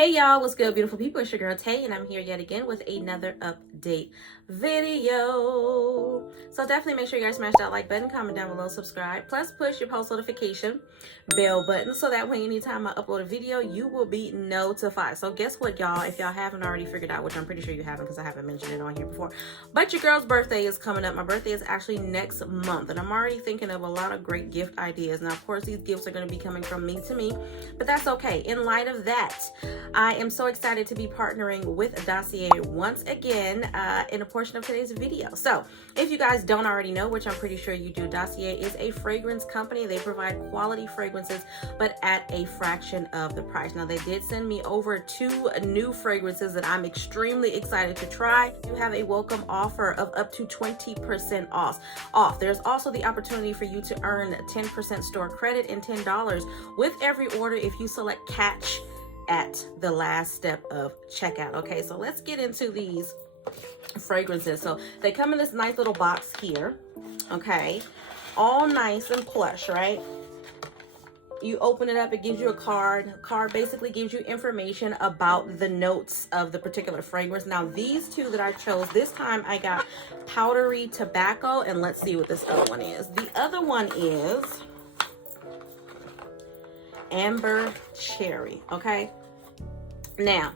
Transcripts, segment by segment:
Hey y'all, what's good, beautiful people? It's your girl Tay, and I'm here yet again with another update video. So definitely make sure you guys smash that like button, comment down below, subscribe, plus push your post notification bell button so that way anytime I upload a video, you will be notified. So guess what, y'all? If y'all haven't already figured out, which I'm pretty sure you haven't because I haven't mentioned it on here before, but your girl's birthday is coming up. My birthday is actually next month, and I'm already thinking of a lot of great gift ideas. Now, of course, these gifts are going to be coming from me to me, but that's okay. In light of that, I am so excited to be partnering with Dossier once again in a portion of today's video. So if you guys don't already know, which I'm pretty sure you do, Dossier is a fragrance company. They provide quality fragrances, but at a fraction of the price. Now, they did send me over 2 new fragrances that I'm extremely excited to try. You have a welcome offer of up to 20% off. There's also the opportunity for you to earn 10% store credit and $10 with every order if you select Catch at the last step of checkout. Okay, so let's get into these fragrances. So they come in this nice little box here. Okay, all nice and plush, right? You open it up, it gives you a card. Card basically gives you information about the notes of the particular fragrance. Now, these 2 that I chose, this time I got powdery tobacco, and let's see what this other one is. The other one is amber cherry. Okay, now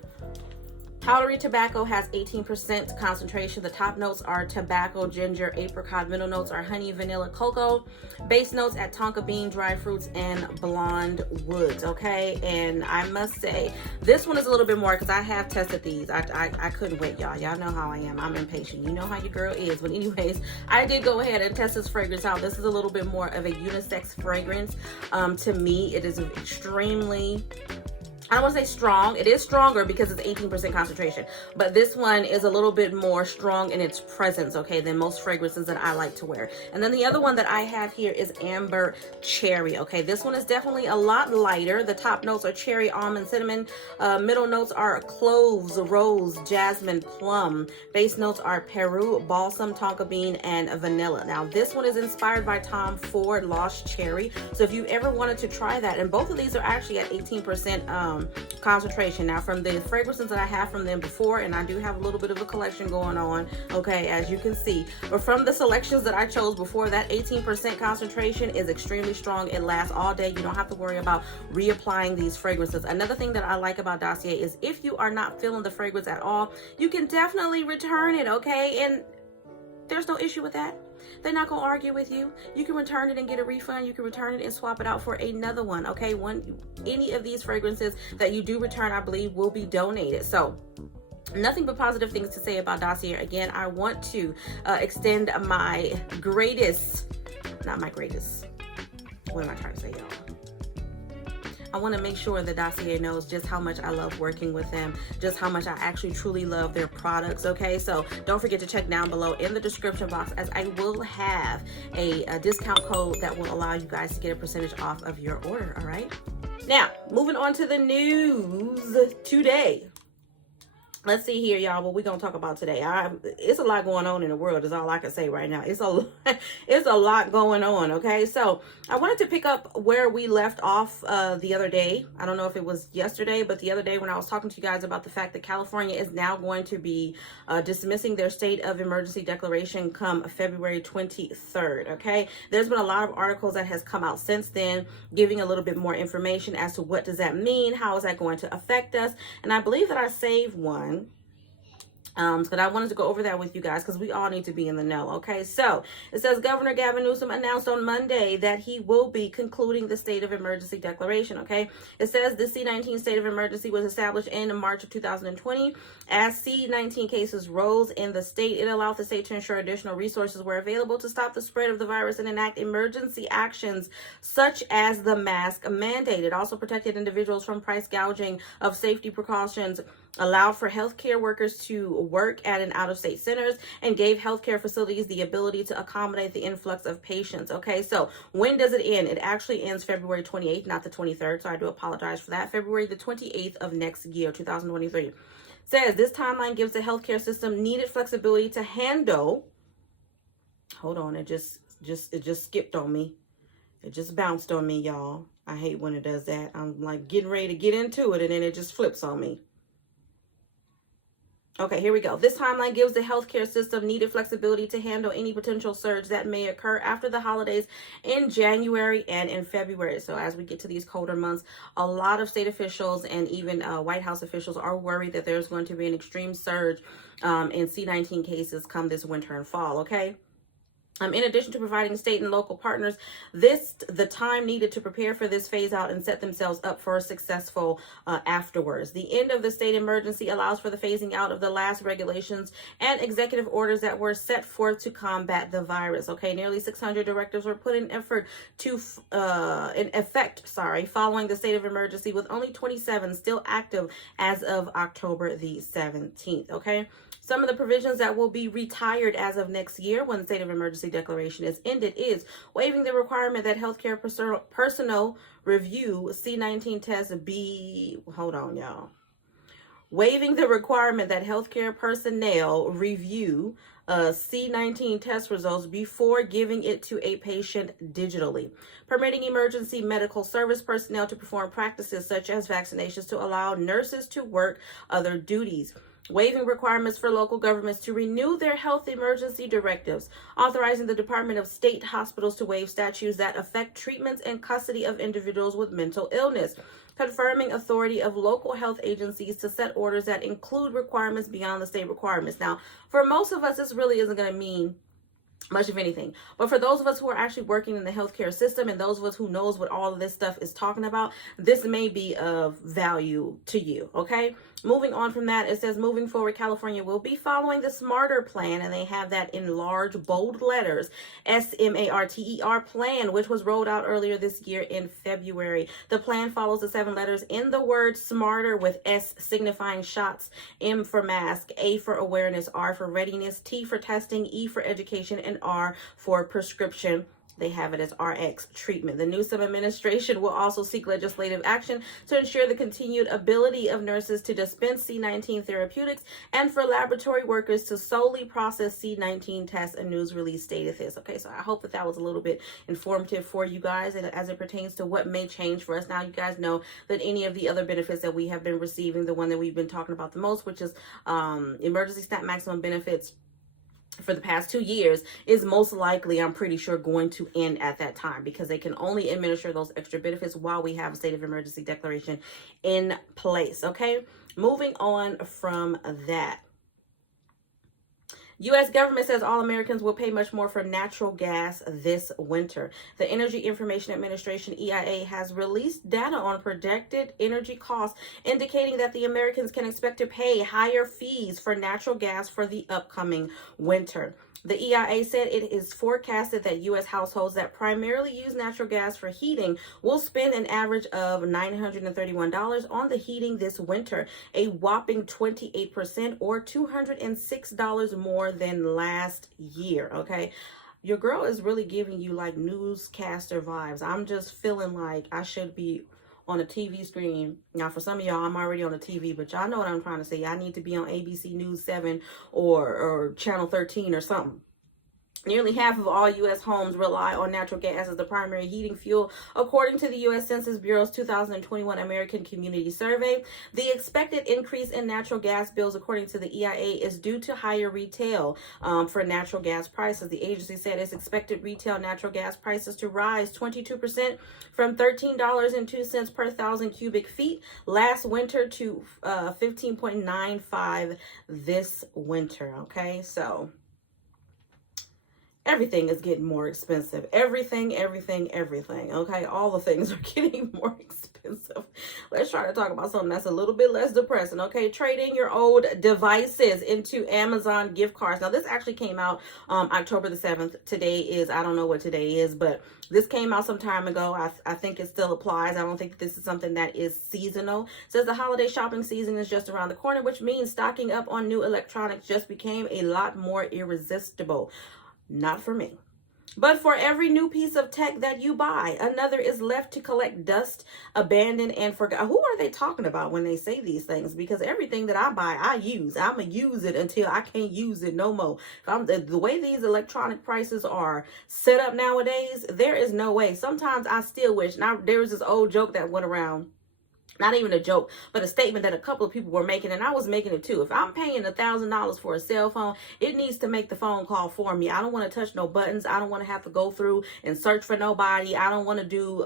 powdery tobacco has 18% concentration. The top notes are tobacco, ginger, apricot. Middle notes are honey, vanilla, cocoa. Base notes at tonka bean, dry fruits, and blonde woods. Okay, and I must say this one is a little bit more because I have tested these. I couldn't wait, y'all. Y'all know how I am. I'm impatient. You know how your girl is. But anyways, I did go ahead and test this fragrance out. This is a little bit more of a unisex fragrance. To me, it is extremely, I don't want to say strong. It is stronger because it's 18% concentration, but this one is a little bit more strong in its presence, okay, than most fragrances that I like to wear. And then the other one that I have here is amber cherry. Okay, this one is definitely a lot lighter. The top notes are cherry, almond, cinnamon. Middle notes are cloves, rose, jasmine, plum. Base notes are Peru, balsam, tonka bean, and vanilla. Now, this one is inspired by Tom Ford Lost Cherry. So if you ever wanted to try that, and both of these are actually at 18% concentration. Now, from the fragrances that I have from them before, and I do have a little bit of a collection going on, okay, as you can see, but from the selections that I chose before, that 18% concentration is extremely strong. It lasts all day. You don't have to worry about reapplying these fragrances. Another thing that I like about Dossier is if you are not feeling the fragrance at all, you can definitely return it, okay, and there's no issue with that. They're not going to argue with you. You can return it and get a refund. You can return it and swap it out for another one. Okay, any of these fragrances that you do return, I believe, will be donated. So nothing but positive things to say about Dossier. Again, I want to extend my greatest, not my greatest, what am I trying to say, y'all? I want to make sure that Dossier knows just how much I love working with them, just how much I actually truly love their products, okay? So don't forget to check down below in the description box, as I will have a discount code that will allow you guys to get a percentage off of your order, all right? Now, moving on to the news today. Let's see here, y'all, what we're going to talk about today. It's a lot going on in the world is all I can say right now. It's a lot going on, okay? So I wanted to pick up where we left off the other day. I don't know if it was yesterday, but the other day when I was talking to you guys about the fact that California is now going to be dismissing their state of emergency declaration come February 23rd, okay? There's been a lot of articles that has come out since then giving a little bit more information as to what does that mean, how is that going to affect us, and I believe that I saved one. But I wanted to go over that with you guys because we all need to be in the know. Okay, so it says Governor Gavin Newsom announced on Monday that he will be concluding the state of emergency declaration. Okay, it says the C-19 state of emergency was established in March of 2020. As C-19 cases rose in the state, it allowed the state to ensure additional resources were available to stop the spread of the virus and enact emergency actions such as the mask mandate. It also protected individuals from price gouging of safety precautions, allowed for healthcare workers to work at and out-of-state centers, and gave healthcare facilities the ability to accommodate the influx of patients. Okay, so when does it end? It actually ends February 28th, not the 23rd, so I do apologize for that. February the 28th of next year, 2023. Says this timeline gives the healthcare system needed flexibility to handle, hold on, it just skipped on me. It just bounced on me, y'all. I hate when it does that. I'm like getting ready to get into it and then it just flips on me. Okay, here we go. This timeline gives the healthcare system needed flexibility to handle any potential surge that may occur after the holidays in January and in February. So as we get to these colder months, a lot of state officials and even White House officials are worried that there's going to be an extreme surge in C-19 cases come this winter and fall, okay? In addition to providing state and local partners the time needed to prepare for this phase out and set themselves up for a successful afterwards. The end of the state emergency allows for the phasing out of the last regulations and executive orders that were set forth to combat the virus. Okay, nearly 600 directives were put in effect following the state of emergency, with only 27 still active as of October the 17th. Okay. Some of the provisions that will be retired as of next year when the state of emergency declaration is ended is waiving the requirement that healthcare personnel review C-19 tests waiving the requirement that healthcare personnel review C-19 test results before giving it to a patient digitally. Permitting emergency medical service personnel to perform practices such as vaccinations to allow nurses to work other duties. Waiving requirements for local governments to renew their health emergency directives, authorizing the Department of State hospitals to waive statutes that affect treatments and custody of individuals with mental illness, confirming authority of local health agencies to set orders that include requirements beyond the state requirements. Now, for most of us, this really isn't going to mean much of anything, but for those of us who are actually working in the healthcare system and those of us who knows what all of this stuff is talking about, this may be of value to you. Okay, moving on from that, it says moving forward, California will be following the SMARTER plan, and they have that in large bold letters, SMARTER plan, which was rolled out earlier this year in February. The plan follows the 7 letters in the word SMARTER, with S signifying shots, M for mask, A for awareness, R for readiness, T for testing, E for education, and R for prescription. They have it as RX treatment. The Newsom administration will also seek legislative action to ensure the continued ability of nurses to dispense C-19 therapeutics and for laboratory workers to solely process C-19 tests. A news release stated this. Okay, so I hope that that was a little bit informative for you guys, and as it pertains to what may change for us. Now, you guys know that any of the other benefits that we have been receiving, the one that we've been talking about the most, which is emergency SNAP maximum benefits for the past 2 years, is most likely, I'm pretty sure, going to end at that time, because they can only administer those extra benefits while we have a state of emergency declaration in place. Okay, moving on from that. U.S. government says all Americans will pay much more for natural gas this winter. The Energy Information Administration, EIA, has released data on projected energy costs, indicating that the Americans can expect to pay higher fees for natural gas for the upcoming winter. The EIA said it is forecasted that U.S. households that primarily use natural gas for heating will spend an average of $931 on the heating this winter, a whopping 28% or $206 more than last year. Okay, your girl is really giving you like newscaster vibes. I'm just feeling like I should be on a TV screen. Now, for some of y'all, I'm already on the TV, but y'all know what I'm trying to say. I need to be on ABC News 7 or Channel 13 or something. Nearly half of all U.S. homes rely on natural gas as the primary heating fuel, according to the U.S. Census Bureau's 2021 American Community Survey. The expected increase in natural gas bills, according to the EIA, is due to higher retail for natural gas prices. The agency said it's expected retail natural gas prices to rise 22% from $13.02 per thousand cubic feet last winter to $15.95 this winter. Okay, so everything is getting more expensive. Everything. Okay, all the things are getting more expensive. Let's try to talk about something that's a little bit less depressing. Okay, trade in your old devices into Amazon gift cards. Now, this actually came out October the 7th. Today is, I don't know what today is, but this came out some time ago. I think it still applies. I don't think this is something that is seasonal. It says the holiday shopping season is just around the corner, which means stocking up on new electronics just became a lot more irresistible. Not for me. But for every new piece of tech that you buy, another is left to collect dust, abandoned, and forgot. Who are they talking about when they say these things? Because everything that I buy, I use. I'm going to use it until I can't use it no more. The way these electronic prices are set up nowadays, there is no way. Sometimes I still wish. Now, there was this old joke that went around. Not even a joke, but a statement that a couple of people were making, and I was making it too. If I'm paying $1,000 for a cell phone, it needs to make the phone call for me. I don't want to touch no buttons. I don't want to have to go through and search for nobody. I don't want to do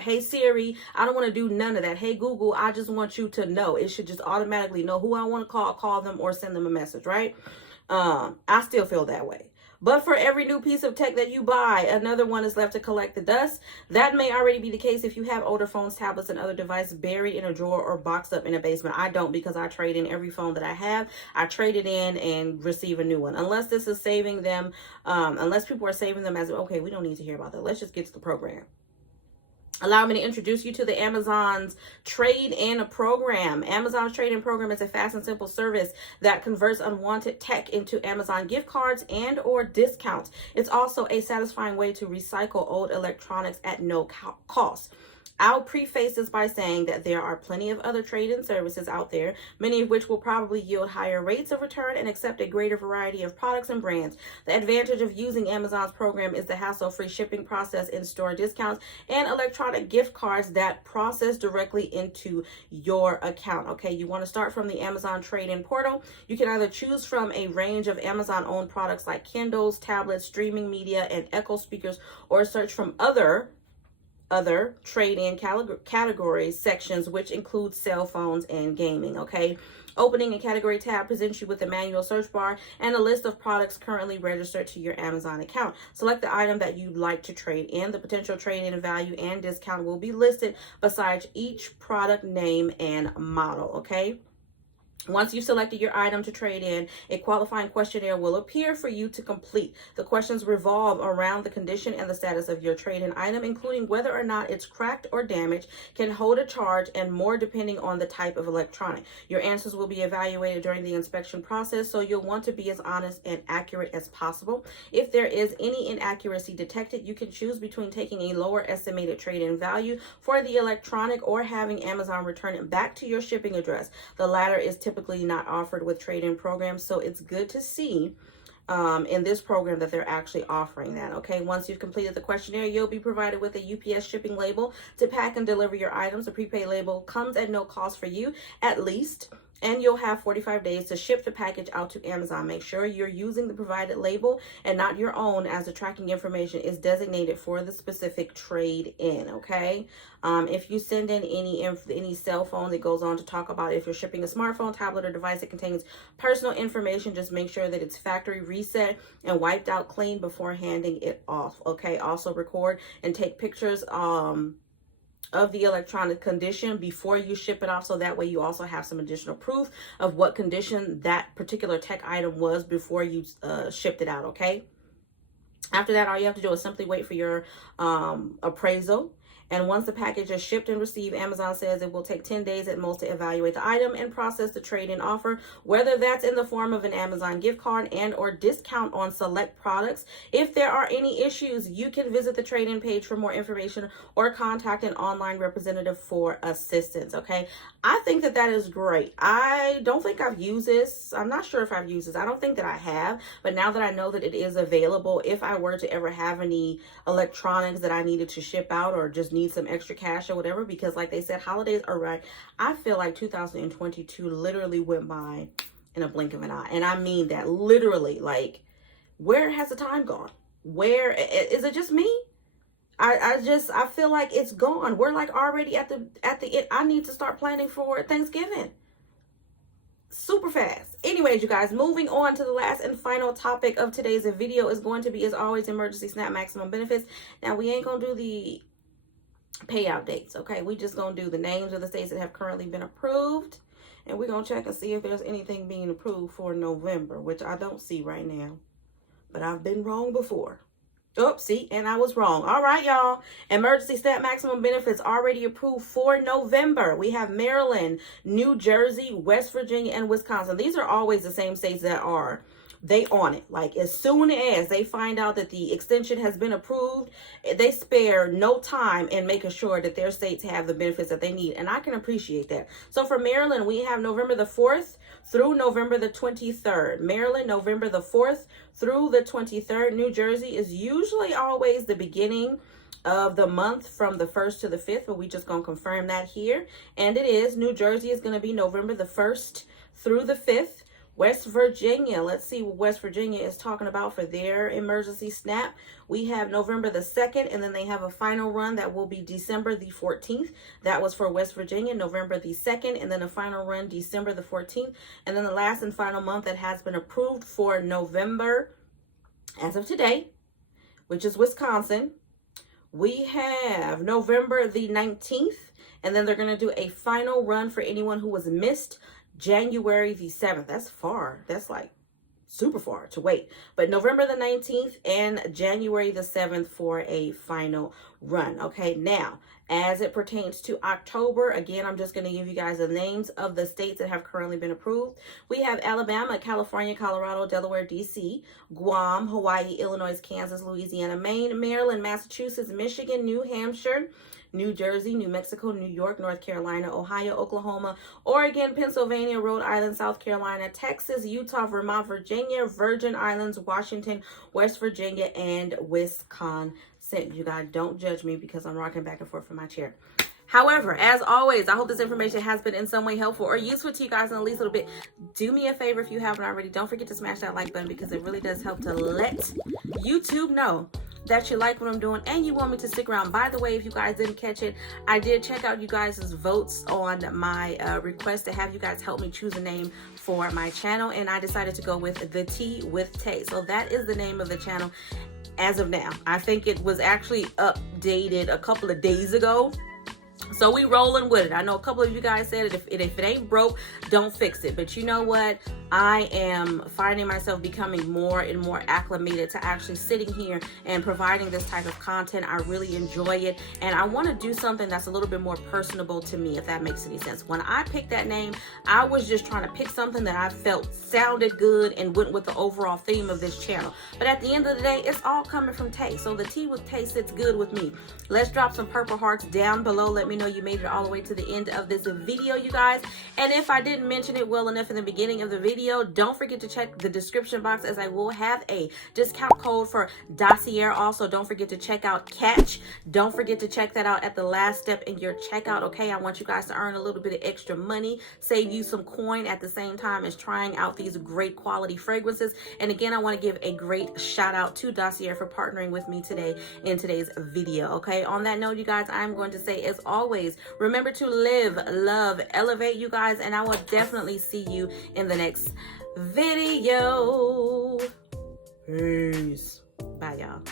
hey Siri. I don't want to do none of that. Hey Google, I just want you to know. It should just automatically know who I want to call them, or send them a message, right? I still feel that way. But for every new piece of tech that you buy, another one is left to collect the dust. That may already be the case if you have older phones, tablets, and other devices buried in a drawer or boxed up in a basement. I don't, because I trade in every phone that I have. I trade it in and receive a new one. Unless this is saving them, unless people are saving them as, okay, we don't need to hear about that. Let's just get to the program. Allow me to introduce you to the Amazon's TradeIn program. Amazon's TradeIn program is a fast and simple service that converts unwanted tech into Amazon gift cards and or discounts. It's also a satisfying way to recycle old electronics at no cost. I'll preface this by saying that there are plenty of other trade-in services out there, many of which will probably yield higher rates of return and accept a greater variety of products and brands. The advantage of using Amazon's program is the hassle-free shipping process, in-store discounts, and electronic gift cards that process directly into your account. Okay, you want to start from the Amazon trade-in portal. You can either choose from a range of Amazon-owned products like Kindles, tablets, streaming media, and Echo speakers, or search from other trade-in categories sections, which include cell phones and gaming. Okay, opening a category tab presents you with a manual search bar and a list of products currently registered to your Amazon account. Select the item that you'd like to trade in. The potential trade-in value and discount will be listed besides each product name and model. Okay, once you've selected your item to trade in, a qualifying questionnaire will appear for you to complete. The questions revolve around the condition and the status of your trade-in item, including whether or not it's cracked or damaged, can hold a charge, and more depending on the type of electronic. Your answers will be evaluated during the inspection process, so you'll want to be as honest and accurate as possible. If there is any inaccuracy detected, you can choose between taking a lower estimated trade-in value for the electronic or having Amazon return it back to your shipping address. The latter is typically not offered with trade-in programs, so it's good to see in this program that they're actually offering that. Okay, once you've completed the questionnaire, you'll be provided with a UPS shipping label to pack and deliver your items. A prepaid label comes at no cost for you, at least, and you'll have 45 days to ship the package out to Amazon. Make sure you're using the provided label and not your own, as the tracking information is designated for the specific trade-in. Okay, if you send in any cell phone, it goes on to talk about if you're shipping a smartphone, tablet, or device that contains personal information, just make sure that it's factory reset and wiped out clean before handing it off. Okay, also record and take pictures of the electronic condition before you ship it off, so that way you also have some additional proof of what condition that particular tech item was before you shipped it out. Okay, after that, all you have to do is simply wait for your appraisal. And once the package is shipped and received, Amazon says it will take 10 days at most to evaluate the item and process the trade-in offer, whether that's in the form of an Amazon gift card and or discount on select products. If there are any issues, you can visit the trade-in page for more information or contact an online representative for assistance. Okay, I think that is great. I don't think I've used this. I'm not sure if I've used this. I don't think that I have, but now that I know that it is available, if I were to ever have any electronics that I needed to ship out or just need some extra cash or whatever, because like they said, holidays are right. I feel like 2022 literally went by in a blink of an eye. And I mean that literally. Like, where has the time gone? Where is it? Just me? I feel like it's gone. We're like already at the end. I need to start planning for Thanksgiving super fast. Anyways, you guys, moving on to the last and final topic of today's video is going to be, as always, emergency SNAP maximum benefits. Now, we ain't gonna do the payout dates. Okay, we just gonna do the names of the states that have currently been approved, and we're gonna check and see if there's anything being approved for November, which I don't see right now, but I've been wrong before. Oh, see, and I was wrong. All right, y'all. Emergency SNAP maximum benefits already approved for November. We have Maryland, New Jersey, West Virginia, and Wisconsin. These are always the same states that are they on it. Like as soon as they find out that the extension has been approved, they spare no time in making sure that their states have the benefits that they need. And I can appreciate that. So for Maryland, we have November the 4th through November the 23rd. Maryland, November the 4th through the 23rd. New Jersey is usually always the beginning of the month from the 1st to the 5th, but we just gonna confirm that here. And it is, New Jersey is gonna be November the 1st through the 5th. West Virginia, let's see what West Virginia is talking about for their emergency snap. We have November the 2nd, and then they have a final run that will be December the 14th. That was for West Virginia, November the 2nd, and then a final run December the 14th. And then the last and final month that has been approved for November, as of today, which is Wisconsin, we have November the 19th, and then they're going to do a final run for anyone who was missed January the 7th. That's far. That's like super far to wait. But November the 19th and January the 7th for a final run. Okay, now, as it pertains to October, again, I'm just going to give you guys the names of the states that have currently been approved. We have Alabama, California, Colorado, Delaware, D.C., Guam, Hawaii, Illinois, Kansas, Louisiana, Maine, Maryland, Massachusetts, Michigan, New Hampshire, New Jersey, New Mexico, New York, North Carolina, Ohio, Oklahoma, Oregon, Pennsylvania, Rhode Island, South Carolina, Texas, Utah, Vermont, Virginia, Virgin Islands, Washington, West Virginia, and Wisconsin. You guys, don't judge me because I'm rocking back and forth from my chair. However, as always, I hope this information has been in some way helpful or useful to you guys in at least a little bit. Do me a favor if you haven't already. Don't forget to smash that like button because it really does help to let YouTube know that you like what I'm doing and you want me to stick around. By the way, if you guys didn't catch it, I did check out you guys' votes on my request to have you guys help me choose a name for my channel, and I decided to go with The Tea with Tay. So that is the name of the channel as of now. I think it was actually updated a couple of days ago. So we rolling with it. I know a couple of you guys said if it ain't broke, don't fix it. But you know what? I am finding myself becoming more and more acclimated to actually sitting here and providing this type of content. I really enjoy it. And I want to do something that's a little bit more personable to me, if that makes any sense. When I picked that name, I was just trying to pick something that I felt sounded good and went with the overall theme of this channel. But at the end of the day, it's all coming from Tay. So the tea with Tay sits good with me. Let's drop some purple hearts down below. Let me know you made it all the way to the end of this video, you guys. And if I didn't mention it well enough in the beginning of the video, don't forget to check the description box, as I will have a discount code for Dossier. Also, don't forget to check out Catch. Don't forget to check that out at the last step in your checkout. Okay, I want you guys to earn a little bit of extra money, save you some coin at the same time as trying out these great quality fragrances. And again, I want to give a great shout out to Dossier for partnering with me today in today's video. Okay, on that note, you guys, I'm going to say, as always, remember to live, love, elevate, you guys, and I will definitely see you in the next video. Peace. Bye, y'all.